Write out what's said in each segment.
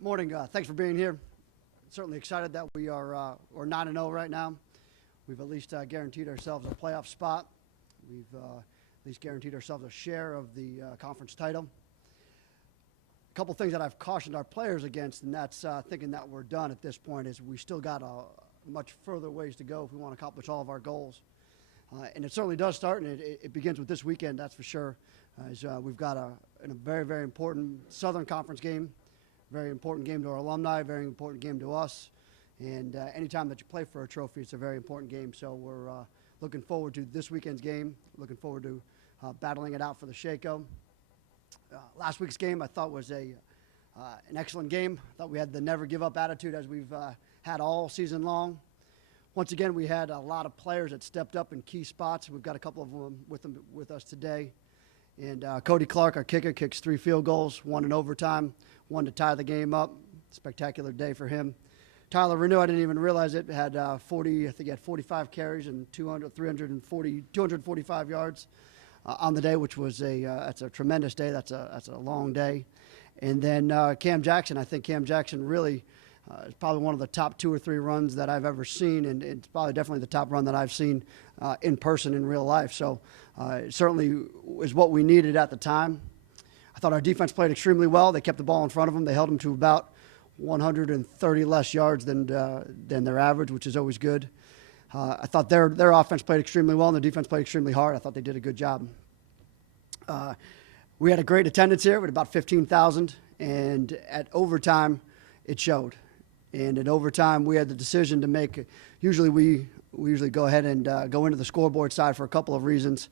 Morning. Thanks for being here. Certainly excited that we're 9-0 right now. We've at least guaranteed ourselves a playoff spot. We've at least guaranteed ourselves a share of the conference title. A couple things that I've cautioned our players against, and that's thinking that we're done at this point, is we still got a much further ways to go if we want to accomplish all of our goals. And it certainly does start, and it begins with this weekend, that's for sure. As we've got a very, very important Southern Conference game. Very important game to our alumni, very important game to us. And anytime that you play for a trophy, it's a very important game. So we're looking forward to this weekend's game, looking forward to battling it out for the Shako. Last week's game I thought was an excellent game. I thought we had the never give up attitude as we've had all season long. Once again, we had a lot of players that stepped up in key spots. We've got a couple of them with us today. And Cody Clark, our kicker, kicks 3 field goals, 1 in overtime, 1 to tie the game up. Spectacular day for him. Tyler Renew, I didn't even realize it, had 45 carries and 245 yards on the day, which was that's a tremendous day. That's a long day. And then Cam Jackson, I think Cam Jackson really is probably one of the top 2 or 3 runs that I've ever seen, and it's probably definitely the top run that I've seen in person in real life. So it certainly is what we needed at the time. I thought our defense played extremely well. They kept the ball in front of them. They held them to about 130 less yards than their average, which is always good. I thought their offense played extremely well, and their defense played extremely hard. I thought they did a good job. We had a great attendance here with about 15,000, and at overtime, it showed. And at overtime, we had the decision to make. Usually we usually go ahead and go into the scoreboard side for a couple of reasons.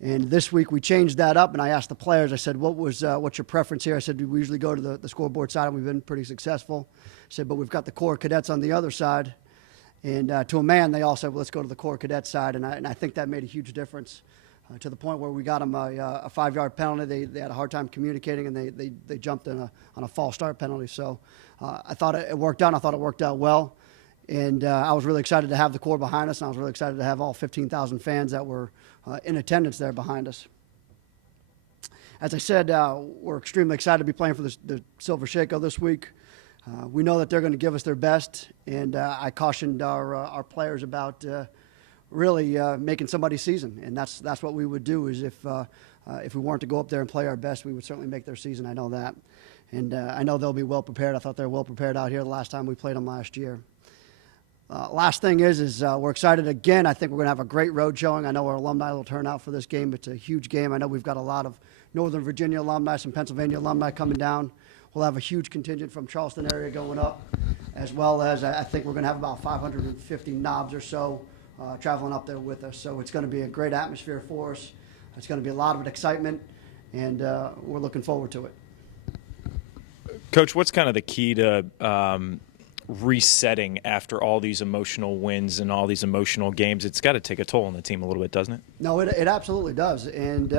And this week we changed that up, and I asked the players, I said, what's your preference here? I said, we usually go to the scoreboard side, and we've been pretty successful. I said, but we've got the Corps Cadets on the other side. And to a man, they all said, well, let's go to the Corps Cadet side. And I think that made a huge difference to the point where we got them a 5-yard penalty. They had a hard time communicating, and they jumped on a false start penalty. So I thought it worked out. I thought it worked out well. And I was really excited to have the Corps behind us, and I was really excited to have all 15,000 fans that were in attendance there behind us. As I said, we're extremely excited to be playing for the Silver Shako this week. We know that they're going to give us their best, and I cautioned our players about really making somebody's season, and that's what we would do. Is if we weren't to go up there and play our best, we would certainly make their season. I know that, and I know they'll be well prepared. I thought they were well prepared out here the last time we played them last year. Last thing is we're excited again. I think we're going to have a great road showing. I know our alumni will turn out for this game. It's a huge game. I know we've got a lot of Northern Virginia alumni, some Pennsylvania alumni coming down. We'll have a huge contingent from Charleston area going up, as well as I think we're going to have about 550 knobs or so traveling up there with us. So it's going to be a great atmosphere for us. It's going to be a lot of excitement, and we're looking forward to it. Coach, what's kind of the key to resetting after all these emotional wins and all these emotional games? It's got to take a toll on the team a little bit, doesn't it? No, it absolutely does. And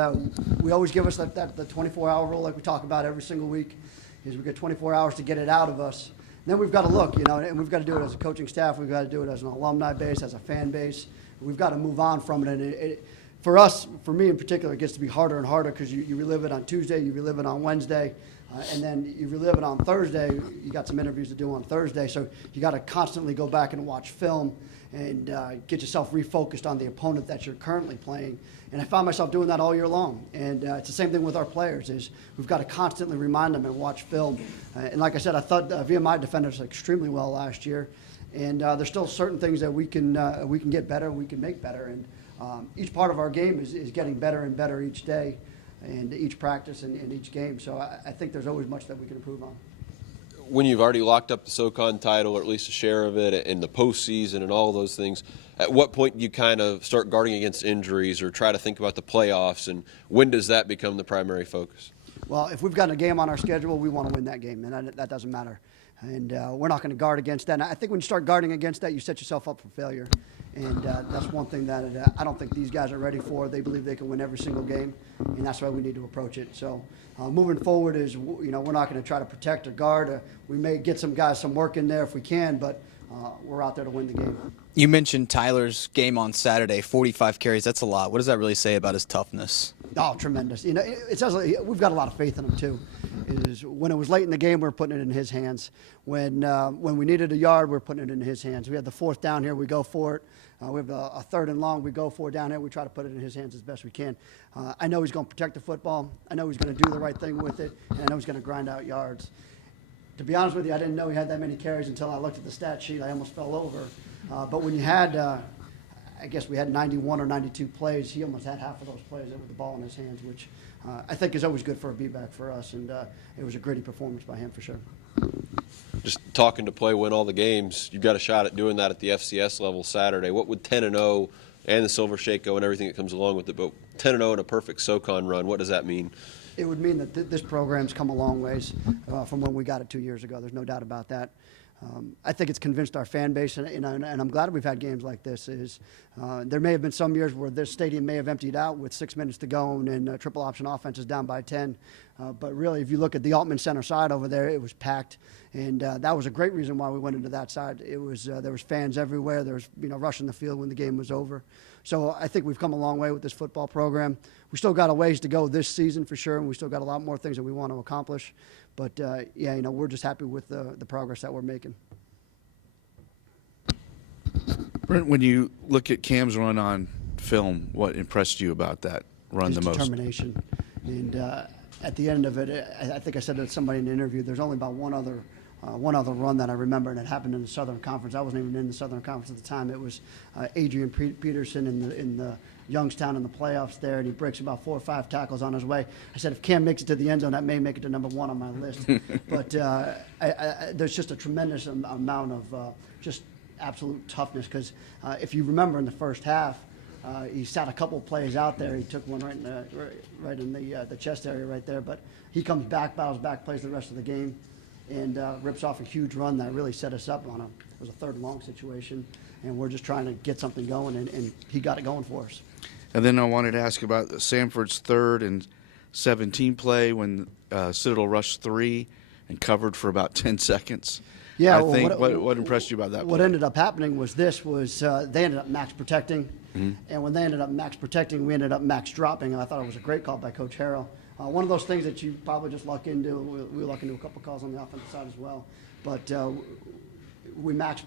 we always give us the 24-hour rule like we talk about every single week, is we get 24 hours to get it out of us. And then we've got to look, and we've got to do it as a coaching staff. We've got to do it as an alumni base, as a fan base. We've got to move on from it. And for us, for me in particular, it gets to be harder and harder because you relive it on Tuesday, you relive it on Wednesday. And then you relive it on Thursday. You got some interviews to do on Thursday, so you got to constantly go back and watch film and get yourself refocused on the opponent that you're currently playing. And I found myself doing that all year long. And it's the same thing with our players. Is we've got to constantly remind them and watch film. And like I said, I thought VMI defended us extremely well last year. And there's still certain things that we can get better, we can make better. And each part of our game is getting better and better each day, and each practice and each game. So I think there's always much that we can improve on. When you've already locked up the SoCon title, or at least a share of it, in the postseason and all those things, at what point do you kind of start guarding against injuries or try to think about the playoffs, and when does that become the primary focus? Well, if we've got a game on our schedule, we want to win that game, and that doesn't matter. And we're not going to guard against that. And I think when you start guarding against that, you set yourself up for failure. And that's one thing that I don't think these guys are ready for. They believe they can win every single game, and that's why we need to approach it. So moving forward is, we're not going to try to protect or guard. We may get some guys some work in there if we can, but we're out there to win the game. You mentioned Tyler's game on Saturday, 45 carries. That's a lot. What does that really say about his toughness? Oh, tremendous! You know, it sounds like we've got a lot of faith in him too. Is when it was late in the game, we were putting it in his hands. When we needed a yard, we we're putting it in his hands. We had the fourth down here, we go for it. We have a third and long, we go for it down here. We try to put it in his hands as best we can. I know he's going to protect the football. I know he's going to do the right thing with it, and I know he's going to grind out yards. To be honest with you, I didn't know he had that many carries until I looked at the stat sheet. I almost fell over. But when you had, I guess we had 91 or 92 plays, he almost had half of those plays with the ball in his hands, which I think is always good for a B-back for us. And it was a gritty performance by him for sure. Just talking to play win all the games, you've got a shot at doing that at the FCS level Saturday. What would 10-0 and the Silver Shako and everything that comes along with it, but 10-0 and a perfect SoCon run, what does that mean? It would mean that this program's come a long ways from when we got it 2 years ago. There's no doubt about that. I think it's convinced our fan base, and I'm glad we've had games like this. There may have been some years where this stadium may have emptied out with 6 minutes to go and triple option offense is down by 10. But really, if you look at the Altman Center side over there, it was packed, and that was a great reason why we went into that side. It was there was fans everywhere. There was rushing the field when the game was over. So I think we've come a long way with this football program. We still got a ways to go this season for sure, and we still got a lot more things that we want to accomplish. But yeah, we're just happy with the progress that we're making. Brent, when you look at Cam's run on film, what impressed you about that run His the most? Determination, and at the end of it, I think I said to somebody in the interview, there's only about one other run that I remember, and it happened in the Southern Conference. I wasn't even in the Southern Conference at the time. It was Adrian Peterson in the Youngstown in the playoffs there, and he breaks about 4 or 5 tackles on his way. I said, if Cam makes it to the end zone, that may make it to number 1 on my list. But there's just a tremendous amount of just absolute toughness, because if you remember in the first half, he sat a couple plays out there. He took one right in the chest area right there, but he comes back, battles back, plays the rest of the game, and rips off a huge run that really set us up on it was a third and long situation, and we're just trying to get something going, and he got it going for us. And then I wanted to ask about Samford's 3rd and 17 play when Citadel rushed 3 and covered for about 10 seconds. Yeah, I think what impressed you about that What play? ended up happening was they ended up max protecting, and when they ended up max protecting, we ended up max dropping, and I thought it was a great call by Coach Harrell. One of those things that you probably just luck into. We luck into a couple calls on the offensive side as well, but we max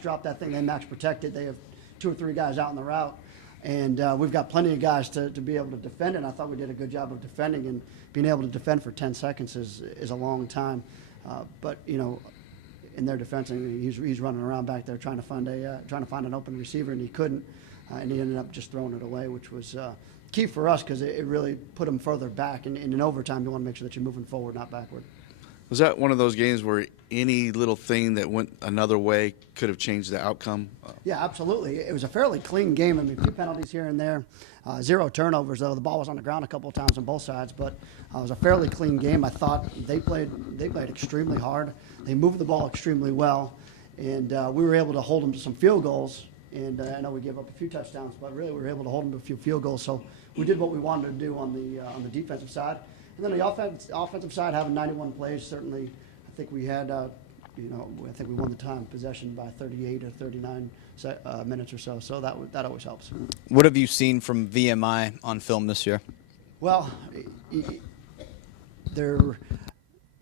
dropped that thing. They max protected. They have 2 or 3 guys out in the route, and we've got plenty of guys to be able to defend it. And I thought we did a good job of defending, and being able to defend for 10 seconds is a long time. But in their defense, he's running around back there trying to find an open receiver, and he couldn't, and he ended up just throwing it away, which was key for us because it really put him further back. And in overtime, you want to make sure that you're moving forward, not backward. Was that one of those games where any little thing that went another way could have changed the outcome? Yeah, absolutely. It was a fairly clean game. I mean, a few penalties here and there, 0 turnovers, though. The ball was on the ground a couple of times on both sides, but it was a fairly clean game. I thought they played extremely hard. They moved the ball extremely well, and we were able to hold them to some field goals. And I know we gave up a few touchdowns, but really we were able to hold them to a few field goals. So we did what we wanted to do on the defensive side. And then the offensive side, having 91 plays, certainly I think we had, I think we won the time possession by 38 or 39 minutes or so. So that always helps. What have you seen from VMI on film this year? Well,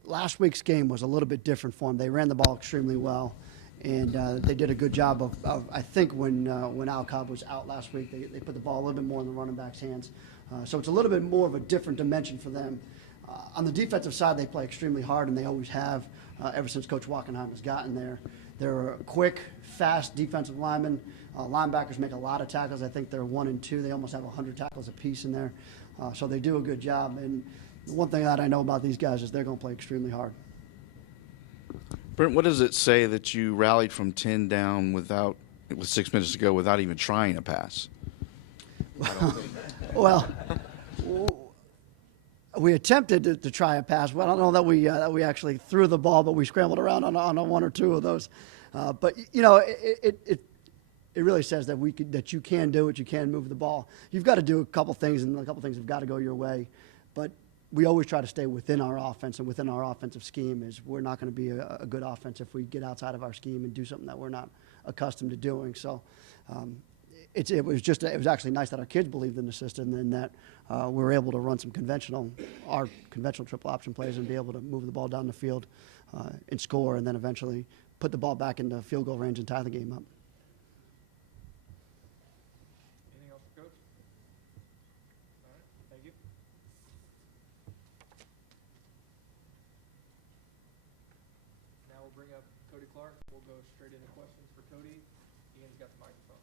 last week's game was a little bit different for them. They ran the ball extremely well, and they did a good job of I think when Al Cobb was out last week, they put the ball a little bit more in the running back's hands. So it's a little bit more of a different dimension for them. On the defensive side, they play extremely hard, and they always have ever since Coach Wackenheim has gotten there. They're quick, fast defensive linemen. Linebackers make a lot of tackles. I think they're 1 and 2. They almost have 100 tackles apiece in there. So they do a good job. And the one thing that I know about these guys is they're going to play extremely hard. Brent, what does it say that you rallied from 10 down with 6 minutes to go without even trying a pass? Well, we attempted to try a pass. Well, I don't know that we actually threw the ball, but we scrambled around on 1 or 2 of those. But it really says that you can do it. You can move the ball. You've got to do a couple things, and a couple things have got to go your way. But we always try to stay within our offense and within our offensive scheme. Is we're not going to be a good offense if we get outside of our scheme and do something that we're not accustomed to doing. So it was actually nice that our kids believed in the system and that we were able to run some conventional triple option plays and be able to move the ball down the field and score, and then eventually put the ball back into field goal range and tie the game up. Anything else for Coach? All right, thank you. Now we'll bring up Cody Clark. We'll go straight into questions for Cody. Ian's got the microphone.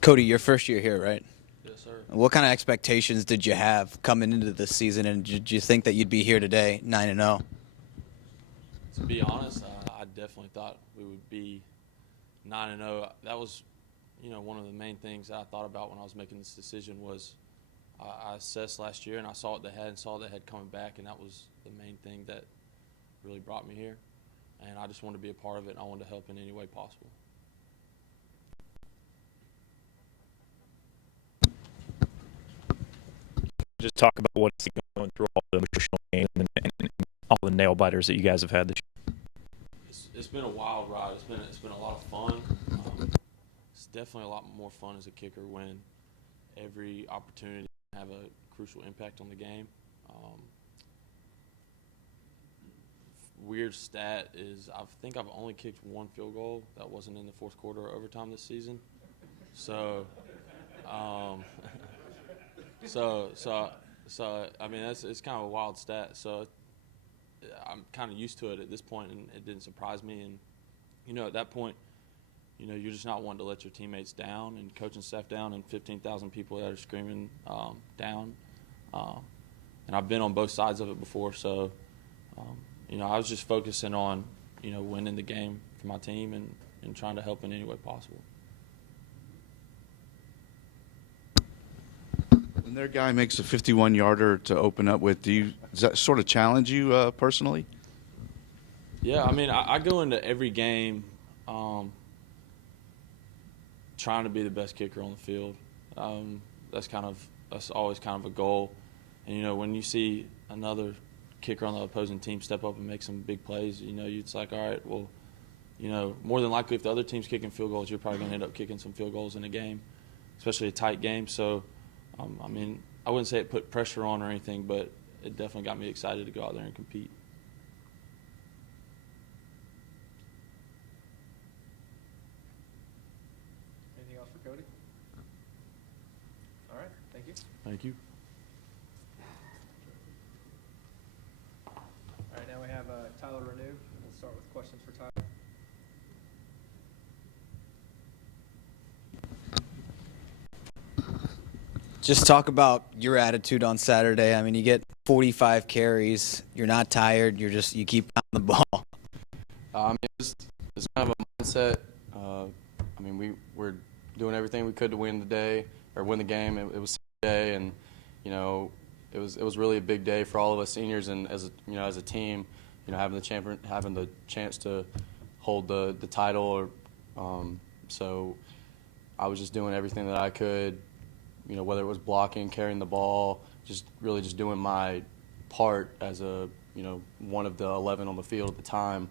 Cody, your first year here, right? Yes, sir. What kind of expectations did you have coming into this season, and did you think that you'd be here today, 9-0? To be honest, I definitely thought we would be 9-0. That was, one of the main things I thought about when I was making this decision was I assessed last year and I saw what they had and saw they had coming back, and that was the main thing that really brought me here. And I just wanted to be a part of it, and I wanted to help in any way possible. Just talk about what's going through all the emotional games and all the nail biters that you guys have had this year. It's been a wild ride. It's been a lot of fun. It's definitely a lot more fun as a kicker when every opportunity can have a crucial impact on the game. Weird stat is I think I've only kicked one field goal that wasn't in the fourth quarter or overtime this season. So, so I mean it's kind of a wild stat. So I'm kind of used to it at this point, and it didn't surprise me. And at that point, you're just not wanting to let your teammates down and coaching staff down, and 15,000 people that are screaming down. And I've been on both sides of it before, so I was just focusing on winning the game for my team and trying to help in any way possible. When their guy makes a 51-yarder to open up with, does that sort of challenge you personally? Yeah, I mean, I go into every game trying to be the best kicker on the field. That's always kind of a goal. And when you see another kicker on the opposing team step up and make some big plays, it's like, all right, well, more than likely if the other team's kicking field goals, you're probably going to end up kicking some field goals in a game, especially a tight game. So, I mean, I wouldn't say it put pressure on or anything, but it definitely got me excited to go out there and compete. Anything else for Cody? All right, thank you. Thank you. All right, now we have Tyler Renew. We'll start with questions for Tyler. Just talk about your attitude on Saturday. I mean, you get 45 carries. You're not tired. You keep on the ball. I mean, it's kind of a mindset. I mean, we were doing everything we could to win the day or win the game. It was Saturday, and it was really a big day for all of us seniors, and as a team, having the chance to hold the title. So I was just doing everything that I could. Whether it was blocking, carrying the ball, just doing my part as one of the 11 on the field at the time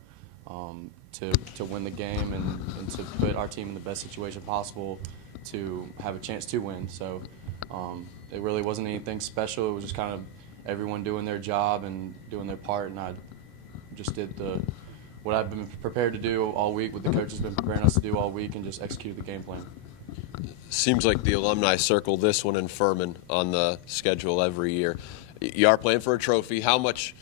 to win the game and to put our team in the best situation possible to have a chance to win. So it really wasn't anything special. It was just kind of everyone doing their job and doing their part, and I just did what I've been prepared to do all week, what the coach has been preparing us to do all week, and just executed the game plan. Seems like the alumni circle this one in Furman on the schedule every year. You are playing for a trophy. How much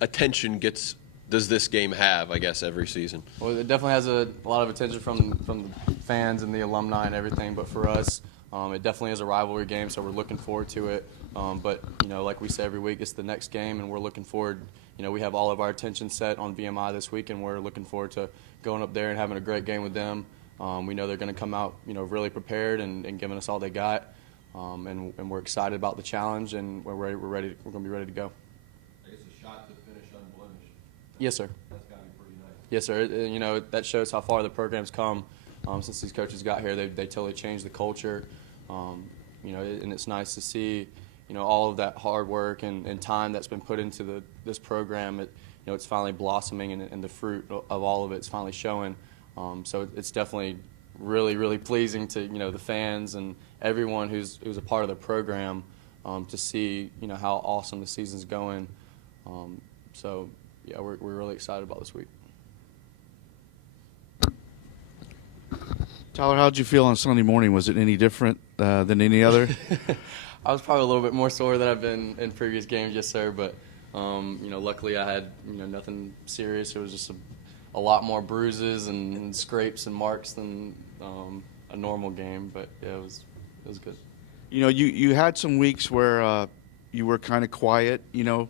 attention does this game have, I guess, every season? Well, it definitely has a lot of attention from the fans and the alumni and everything, but for us, it definitely is a rivalry game, so we're looking forward to it. But like we say every week, it's the next game, and we're looking forward. We have all of our attention set on VMI this week, and we're looking forward to going up there and having a great game with them. We know they're going to come out, really prepared and giving us all they got, and we're excited about the challenge, and we're ready. We're going to be ready to go. I guess a shot to finish unblemished. Yes, sir. That's got to be pretty nice. Yes, sir. That shows how far the program's come. Since these coaches got here, they totally changed the culture. And it's nice to see, all of that hard work and time that's been put into this program. It's finally blossoming, and the fruit of all of it's finally showing. So it's definitely really, really pleasing to the fans and everyone who's a part of the program to see how awesome the season's going. So yeah, we're really excited about this week. Tyler, how did you feel on Sunday morning? Was it any different than any other? I was probably a little bit more sore than I've been in previous games, yes, sir. But luckily I had nothing serious. It was just a lot more bruises and scrapes and marks than a normal game. But yeah, it was good. You had some weeks where you were kind of quiet, and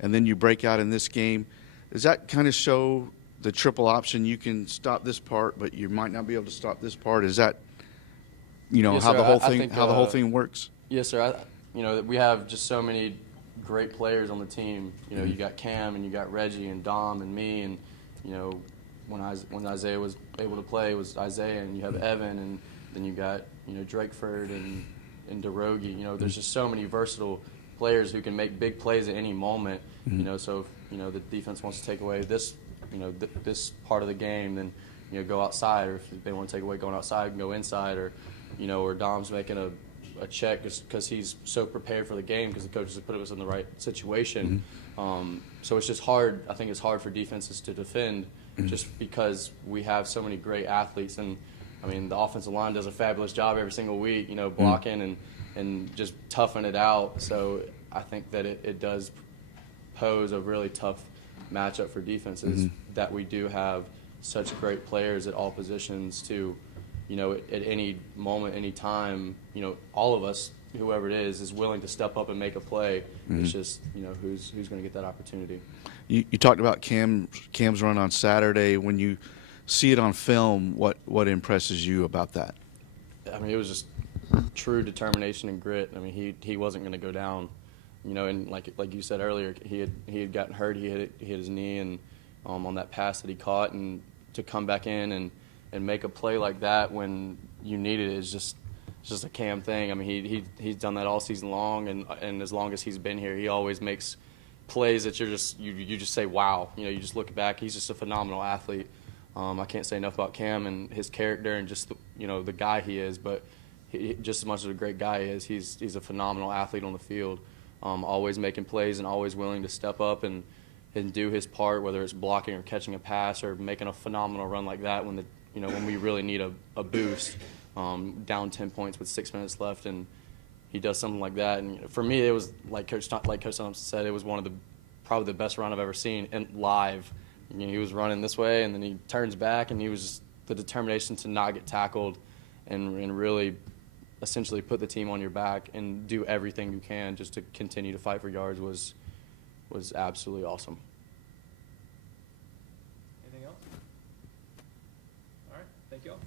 then you break out in this game. Does that kind of show the triple option? You can stop this part, but you might not be able to stop this part. Is that Yes, how sir. the whole I thing think, how the whole thing works? Yes, sir. We have just so many great players on the team. You got Cam and you got Reggie and Dom and me, and when Isaiah was able to play, it was Isaiah, and you have Evan, and then you got Drakeford and DeRogie. There's just so many versatile players who can make big plays at any moment. So if the defense wants to take away this this part of the game, then go outside, or if they want to take away going outside, and go inside, or or Dom's making a check because he's so prepared for the game because the coaches have put us in the right situation. So it's just hard. I think it's hard for defenses to defend just because we have so many great athletes, and I mean the offensive line does a fabulous job every single week, blocking and just toughing it out. So I think that it does pose a really tough matchup for defenses that we do have such great players at all positions to, at any moment, any time, all of us, whoever it is willing to step up and make a play. It's just, who's going to get that opportunity. You talked about Cam's run on Saturday. When you see it on film, what impresses you about that? I mean, it was just true determination and grit. I mean, he wasn't going to go down. And like you said earlier, he had gotten hurt. He hit his knee and on that pass that he caught, and to come back in and make a play like that when you need it is just a Cam thing. I mean, he's done that all season long, and as long as he's been here, he always makes plays that you just say wow. You just look back. He's just a phenomenal athlete. I can't say enough about Cam and his character and just the guy he is, but just as much as a great guy he is, he's a phenomenal athlete on the field. Always making plays and always willing to step up and do his part, whether it's blocking or catching a pass or making a phenomenal run like that when when we really need a boost, down 10 points with 6 minutes left, and he does something like that. And for me, it was like Coach Thompson said, it was one of probably the best run I've ever seen live. He was running this way, and then he turns back, and he was just the determination to not get tackled and really essentially put the team on your back and do everything you can just to continue to fight for yards was absolutely awesome. Anything else? All right. Thank you all.